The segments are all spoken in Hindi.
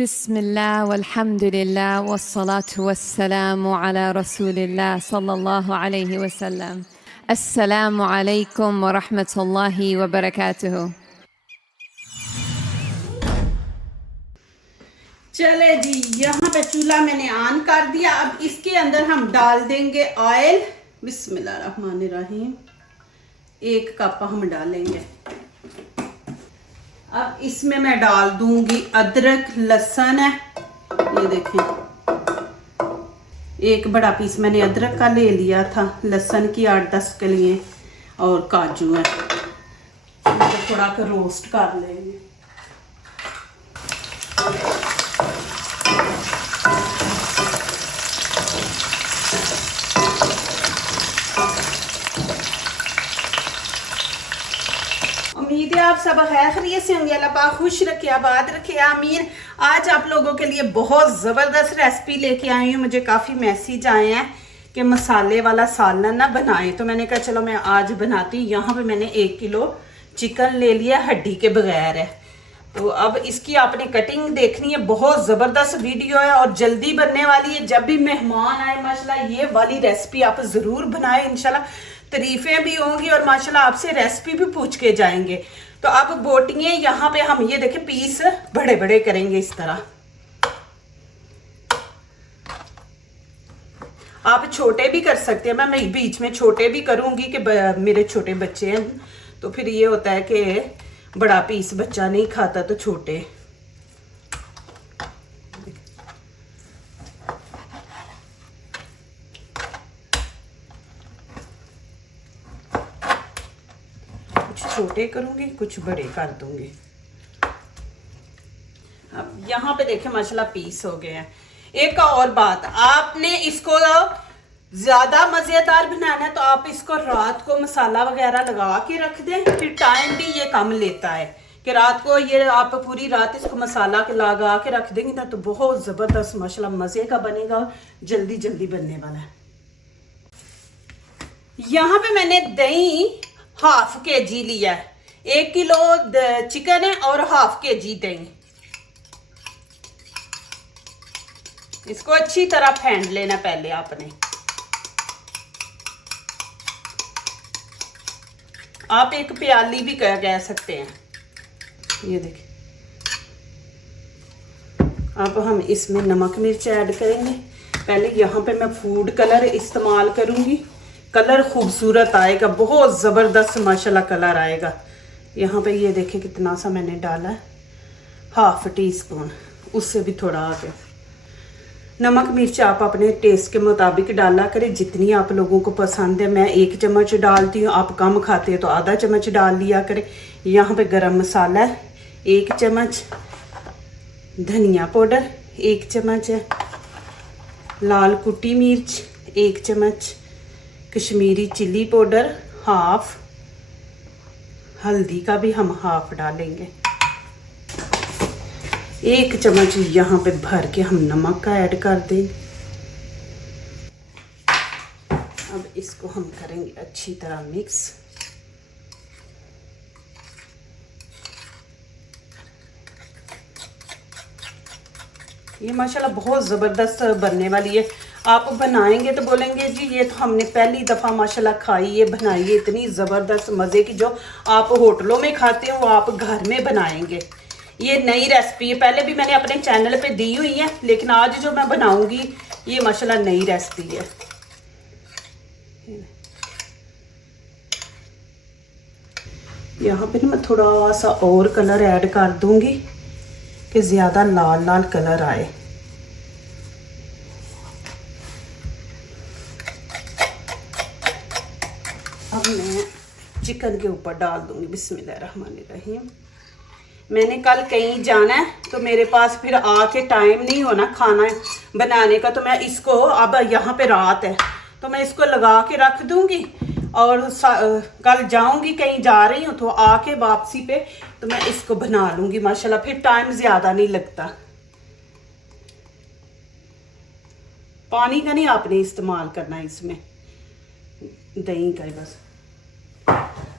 बिस्मिल्लाह वल्हम्दुलिल्लाह वस्सलातु वस्सलामु अला रसूलिल्लाह सल्लल्लाहु अलैहि वसल्लम। अस्सलामु अलैकुम व रहमतुल्लाहि व बरकातुहू। चले जी, यहाँ पे चूल्हा मैंने ऑन कर दिया। अब इसके अंदर हम डाल देंगे ऑयल। बिस्मिल्लाहिर्रहमानिर्रहीम। 1 कप हम डालेंगे। अब इसमें मैं डाल दूंगी अदरक लहसुन है, ये देखें 1 बड़ा पीस मैंने अदरक का ले लिया था, लहसुन की 8-10 के लिए, और काजू है। थोड़ा कर रोस्ट कर लेंगे। उम्मीद है आप सब खैरियत से होंगे। अल्लाह पाक खुश रखे, आबाद रखे, आमीन। आज आप लोगों के लिए बहुत ज़बरदस्त रेसिपी लेके आई हूँ। मुझे काफ़ी मैसेज आए हैं कि मसाले वाला सालन ना बनाएं, तो मैंने कहा चलो मैं आज बनाती हूँ। यहाँ पे मैंने 1 किलो चिकन ले लिया, हड्डी के बगैर है। तो अब इसकी आपने कटिंग देखनी है। बहुत ज़बरदस्त वीडियो है और जल्दी बनने वाली है। जब भी मेहमान आए माशाल्लाह ये वाली रेसिपी आप ज़रूर बनाएं, इंशाल्लाह तारीफें भी होंगी और माशाल्लाह आपसे रेसिपी भी पूछ के जाएंगे। तो अब बोटियाँ यहाँ पे हम ये देखें पीस बड़े बड़े करेंगे इस तरह। आप छोटे भी कर सकते हैं, मैं बीच में छोटे भी करूँगी कि मेरे छोटे बच्चे हैं, तो फिर ये होता है कि बड़ा पीस बच्चा नहीं खाता तो छोटे। कुछ छोटे करूंगी, कुछ बड़े कर दूंगी। अब यहाँ पे देखें माशाल्लाह पीस हो गए हैं। एक और बात, आपने इसको ज्यादा मजेदार बनाना है तो आप इसको रात को मसाला वगैरह लगा के रख दें, फिर टाइम भी ये कम लेता है कि रात को ये आप पूरी रात इसको मसाला लगा के रख देंगे ना, तो बहुत जबरदस्त माशाल्लाह मजे का बनेगा, जल्दी जल्दी बनने वाला है। यहाँ पे मैंने दही 1/2 kg लिया है। 1 किलो चिकन है और 1/2 kg दही। इसको अच्छी तरह फेंट लेना पहले आपने। आप एक प्याली भी कह सकते हैं। ये देखिए, अब हम इसमें नमक मिर्च ऐड करेंगे। पहले यहाँ पे मैं फूड कलर इस्तेमाल करूँगी, कलर खूबसूरत आएगा, बहुत ज़बरदस्त माशाल्लाह कलर आएगा। यहाँ पे ये देखिए कितना सा मैंने डाला है, 1/2 टीस्पून, उससे भी थोड़ा आगे। नमक मिर्च आप अपने टेस्ट के मुताबिक डाला करें, जितनी आप लोगों को पसंद है। मैं 1 चम्मच डालती हूँ, आप कम खाते हैं तो आधा चम्मच डाल लिया करें। यहाँ पे गरम मसाला है 1 चम्मच, धनिया पाउडर 1 चम्मच है, लाल कुटी मिर्च 1 चम्मच, कश्मीरी चिल्ली पाउडर 1/2, हल्दी का भी हम 1/2 डालेंगे। 1 चम्मच यहाँ पे भर के हम नमक का ऐड कर दें। अब इसको हम करेंगे अच्छी तरह मिक्स। ये माशाल्लाह बहुत ज़बरदस्त बनने वाली है। आप बनाएंगे तो बोलेंगे जी ये तो हमने पहली दफ़ा माशाल्लाह खाई है, बनाई है, इतनी ज़बरदस्त मज़े की जो आप होटलों में खाते हो वो आप घर में बनाएंगे। ये नई रेसिपी है, पहले भी मैंने अपने चैनल पे दी हुई है, लेकिन आज जो मैं बनाऊंगी ये माशाल्लाह नई रेसिपी है। यहाँ पे ना मैं थोड़ा सा और कलर ऐड कर दूंगी कि ज़्यादा लाल लाल कलर आए। अब मैं चिकन के ऊपर डाल दूंगी। बिस्मिल्लाहिर्रहमानिर्रहीम। मैंने कल कहीं जाना है तो मेरे पास फिर आके टाइम नहीं होना खाना बनाने का, तो मैं इसको, अब यहाँ पे रात है तो मैं इसको लगा के रख दूंगी और कल जाऊंगी, कहीं जा रही हूँ तो आके वापसी पे तो मैं इसको बना लूंगी माशाल्लाह, फिर टाइम ज़्यादा नहीं लगता। पानी का नहीं आपने इस्तेमाल करना इसमें, दही का ही बस।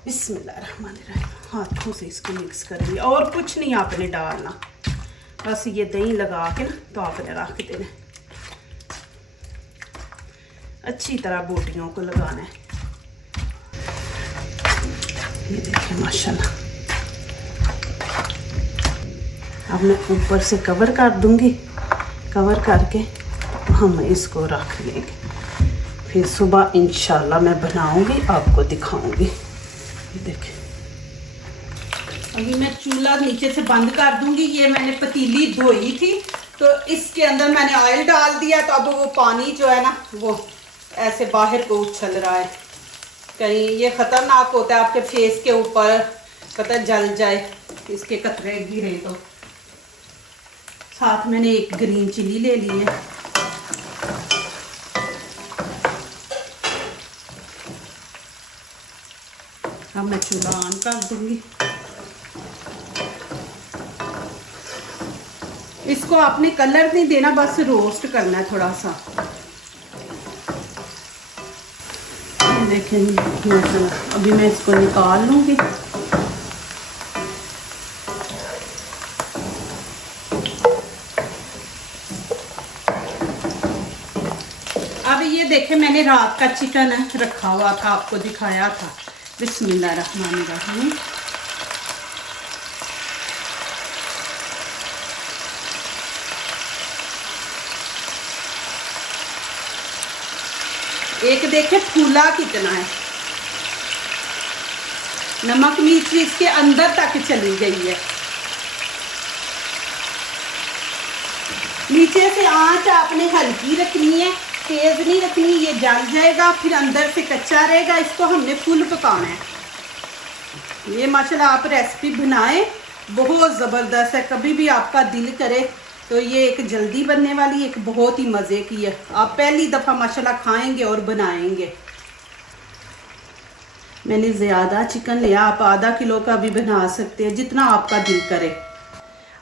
बिस्मिल्लाहिर्रहमानिर्रहीम। हाथों से इसको मिक्स करेंगे और कुछ नहीं आपने डालना, बस ये दही लगा के ना तो आपने रख देना, अच्छी तरह बोटियों को लगाना है। ये देखिए माशाल्लाह। अब मैं ऊपर से कवर कर दूंगी, कवर करके हम इसको रख लेंगे, फिर सुबह इंशाल्लाह मैं बनाऊंगी, आपको दिखाऊंगी। ये देखिए अभी मैं चूल्हा नीचे से बंद कर दूंगी। ये मैंने पतीली धोई थी तो इसके अंदर मैंने ऑयल डाल दिया, तो अब वो पानी जो है ना वो ऐसे बाहर को उछल रहा है। कहीं ये ख़तरनाक होता है आपके फेस के ऊपर, पता जल जाए, इसके कतरे गिरे तो। साथ मैंने एक ग्रीन चिली ले ली है। अब मैं चूल्हा ऑन कर दूंगी। इसको आपने कलर नहीं देना, बस रोस्ट करना है थोड़ा सा। देखें माशाल्लाह, अभी मैं इसको निकाल लूंगी। अब ये देखें मैंने रात का चिकन रखा हुआ था, आपको दिखाया था। बिस्मिल्लाहिर्रहमानिर्रहीम। एक देखे फूला कितना है, नमक मिर्च इसके अंदर तक चली गई है। नीचे से आंच आपने हल्की रखनी है, तेज नहीं रखनी, ये जल जाएगा, फिर अंदर से कच्चा रहेगा। इसको हमने फुल पकाना है। ये माशाल्लाह आप रेसिपी बनाएं, बहुत ज़बरदस्त है। कभी भी आपका दिल करे तो ये एक जल्दी बनने वाली, एक बहुत ही मज़े की है। आप पहली दफ़ा माशाल्लाह खाएंगे और बनाएंगे। मैंने ज़्यादा चिकन लिया, आप आधा किलो का भी बना सकते हैं, जितना आपका दिल करे।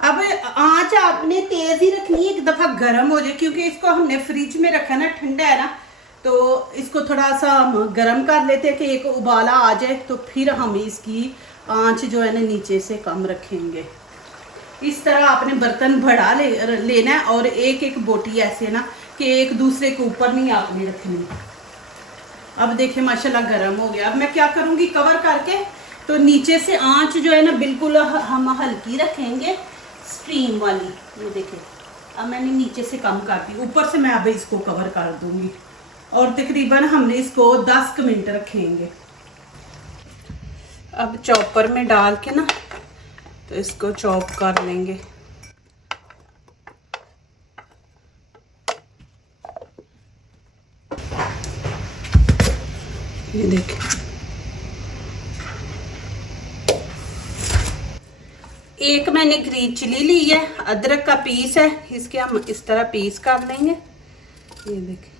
अब आंच आपने तेज़ ही रखनी है, एक दफ़ा गर्म हो जाए, क्योंकि इसको हमने फ्रिज में रखा ना, ठंडा है ना, तो इसको थोड़ा सा हम गर्म कर लेते हैं कि एक उबाला आ जाए, तो फिर हम इसकी आंच जो है ना नीचे से कम रखेंगे। इस तरह आपने बर्तन बढ़ा लेना है, और एक एक बोटी ऐसे ना कि एक दूसरे के ऊपर नहीं आपने रखनी। अब देखिए माशाल्लाह गर्म हो गया। अब मैं क्या करूँगी, कवर करके तो नीचे से आंच जो है ना बिल्कुल हम हल्की रखेंगे, स्टीम वाली। ये देखिए अब मैंने नीचे से कम कर दी, ऊपर से मैं अब इसको कवर कर दूँगी, और तकरीबन हमने इसको 10 मिनट रखेंगे। अब चॉपर में डाल के ना तो इसको चॉप कर लेंगे। ये देखिए एक मैंने ग्रीन चिली ली है, अदरक का पीस है, इसके हम इस तरह पीस कर लेंगे। ये देखिए,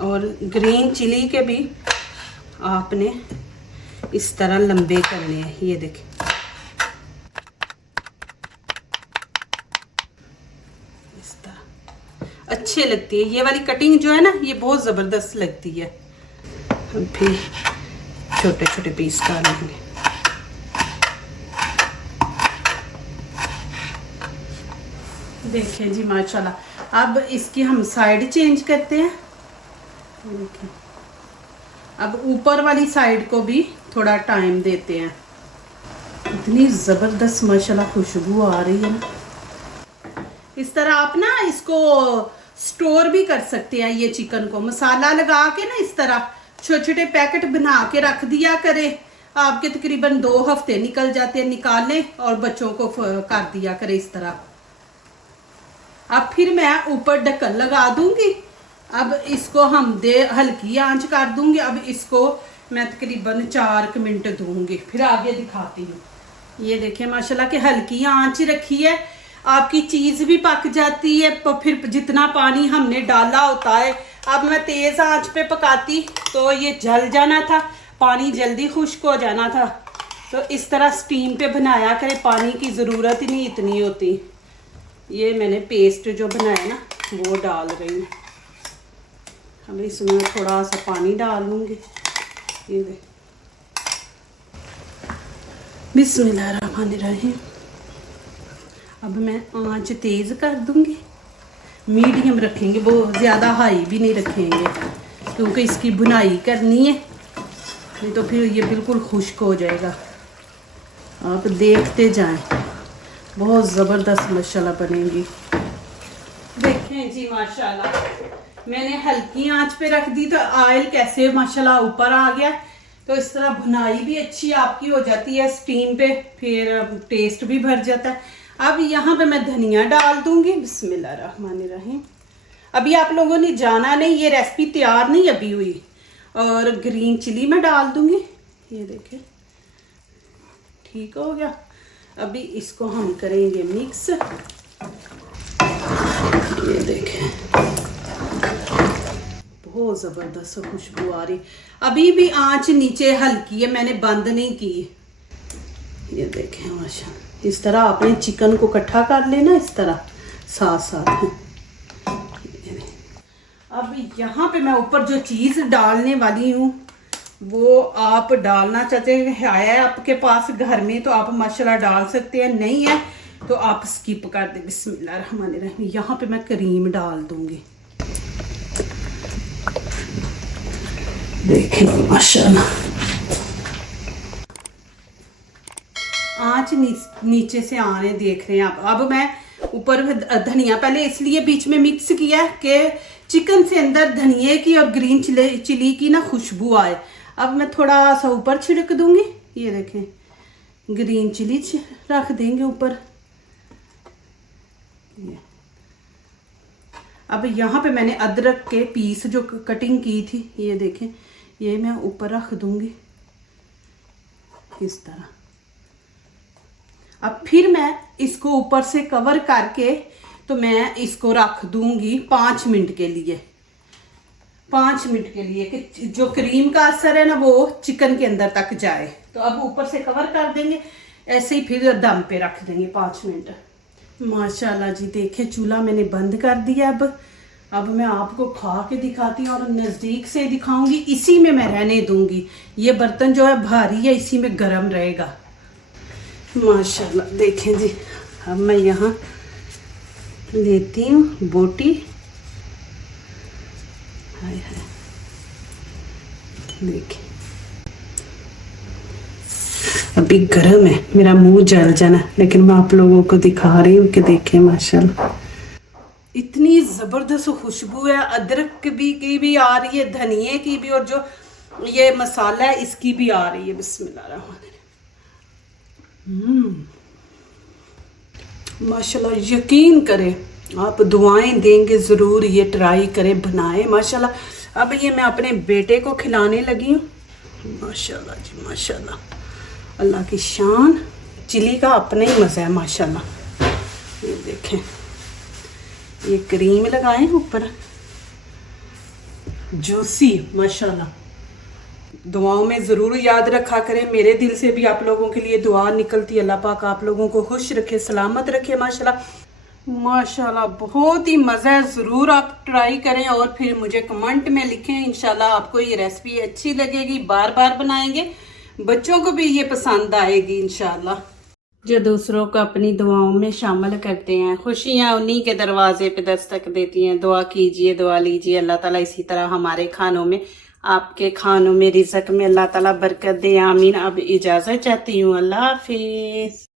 और ग्रीन चिली के भी आपने इस तरह लंबे करने हैं। ये देखिए इस तरह अच्छे लगती है। ये वाली कटिंग जो है ना ये बहुत ज़बरदस्त लगती है। हम फिर छोटे छोटे पीस कर लेंगे। देखिए जी माशाल्लाह। अब इसकी हम साइड चेंज करते हैं। देखिए अब ऊपर वाली साइड को भी थोड़ा टाइम देते हैं। इतनी ज़बरदस्त माशाल्लाह खुशबू आ रही है ना। इस तरह आप ना इसको स्टोर भी कर सकते हैं। ये चिकन को मसाला लगा के ना इस तरह छोटे छोटे पैकेट बना के रख दिया करे, आपके तकरीबन 2 हफ्ते निकल जाते हैं। निकालें और बच्चों को कर दिया करे इस तरह। अब फिर मैं ऊपर ढक्कन लगा दूंगी। अब इसको हम हल्की आंच कर दूंगी। अब इसको मैं तकरीबन 4 मिनट दूंगी, फिर आगे दिखाती हूँ। ये देखिए माशाल्लाह कि हल्की आंच रखी है, आपकी चीज़ भी पक जाती है। फिर जितना पानी हमने डाला होता है, अब मैं तेज़ आंच पे पकाती तो ये जल जाना था, पानी जल्दी खुश्क हो जाना था। तो इस तरह स्टीम पे बनाया करे, पानी की ज़रूरत ही नहीं इतनी होती। ये मैंने पेस्ट जो बनाया ना वो डाल रही हूँ। अब इसमें थोड़ा सा पानी डाल लूँगी। ये देख बिस्मिल्लाहिर्रहमानिर्रहीम। अब मैं आंच तेज़ कर दूंगी, मीडियम रखेंगे, बहुत ज़्यादा हाई भी नहीं रखेंगे क्योंकि इसकी बुनाई करनी है, नहीं तो फिर ये बिल्कुल खुश्क हो जाएगा। आप देखते जाएं, बहुत ज़बरदस्त माशाल्लाह बनेंगी। देखें जी माशाल्लाह, मैंने हल्की आंच पे रख दी तो ऑयल कैसे माशाल्लाह ऊपर आ गया। तो इस तरह बुनाई भी अच्छी आपकी हो जाती है स्टीम पे, फिर टेस्ट भी भर जाता है। अब यहाँ पे मैं धनिया डाल दूंगी। बिस्मिल्लाहिर्रहमानिर्रहीम। अभी आप लोगों ने जाना नहीं, ये रेसिपी तैयार नहीं अभी हुई। और ग्रीन चिली मैं डाल दूंगी, ये देखें ठीक हो गया। अभी इसको हम करेंगे मिक्स, ये देखें बहुत ज़बरदस्त खुशबू आ रही। अभी भी आंच नीचे हल्की है, मैंने बंद नहीं की। ये देखें माशाल्लाह, इस तरह आपने चिकन को इकट्ठा कर लेना, इस तरह साथ साथ। अब यहाँ पे मैं ऊपर जो चीज़ डालने वाली हूँ वो आप डालना चाहते हैं, है आपके पास घर में तो आप माशाल्लाह डाल सकते हैं, नहीं है तो आप स्किप कर दें। बिस्मिल्लाहिर्रहमानिर्रहीम। यहाँ पे मैं क्रीम डाल दूंगी, देखिए माशाल्लाह आंच नीचे से आने देख रहे हैं आप। अब मैं ऊपर धनिया पहले इसलिए बीच में मिक्स किया कि चिकन से अंदर धनिए की और ग्रीन चिली की ना खुशबू आए। अब मैं थोड़ा सा ऊपर छिड़क दूंगी, ये देखें ग्रीन चिली रख देंगे ऊपर। अब यहाँ पे मैंने अदरक के पीस जो कटिंग की थी, ये देखें ये मैं ऊपर रख दूंगी इस तरह। अब फिर मैं इसको ऊपर से कवर करके तो मैं इसको रख दूंगी 5 मिनट के लिए। 5 मिनट के लिए कि जो क्रीम का असर है ना वो चिकन के अंदर तक जाए। तो अब ऊपर से कवर कर देंगे, ऐसे ही फिर दम पे रख देंगे 5 मिनट। माशाल्लाह जी देखें चूल्हा मैंने बंद कर दिया। अब मैं आपको खा के दिखाती हूँ और नज़दीक से दिखाऊंगी। इसी में मैं रहने दूंगी, ये बर्तन जो है भारी है, इसी में गर्म रहेगा। माशाल्लाह देखें जी। अब मैं यहाँ लेती हूँ बोटी, हाय हाय देखें अभी गर्म है, मेरा मुंह जल जाना, लेकिन मैं आप लोगों को दिखा रही हूँ कि देखें माशाल्लाह इतनी ज़बरदस्त खुशबू है। अदरक की भी आ रही है, धनिए की भी, और जो ये मसाला है इसकी भी आ रही है। बिस्मिल्लाहिर्रहमानिर्रहीम। माशाल्लाह यकीन करें आप दुआएं देंगे ज़रूर, ये ट्राई करें बनाएं माशाल्लाह। अब ये मैं अपने बेटे को खिलाने लगी हूँ। माशाल्लाह जी माशाल्लाह, अल्लाह की शान। चिली का अपना ही मज़ा है माशाल्लाह। ये देखें ये क्रीम लगाएं ऊपर, जूसी माशाल्लाह। दुआओं में ज़रूर याद रखा करें, मेरे दिल से भी आप लोगों के लिए दुआ निकलती है। अल्लाह पाक आप लोगों को खुश रखे, सलामत रखे माशाल्लाह। माशाल्लाह बहुत ही मज़ा है, ज़रूर आप ट्राई करें और फिर मुझे कमेंट में लिखें। इंशाल्लाह आपको ये रेसिपी अच्छी लगेगी, बार बार बनाएंगे, बच्चों को भी ये पसंद आएगी इंशाल्लाह। जो दूसरों को अपनी दुआओं में शामिल करते हैं, खुशियाँ उन्हीं के दरवाजे पे दस्तक देती हैं। दुआ कीजिए, दुआ लीजिए, अल्लाह ताला इसी तरह हमारे खानों में, आपके खानों में, रिज़्क़ में अल्लाह ताला बरकत दे, आमीन। अब इजाज़त चाहती हूँ, अल्लाह हाफिज़।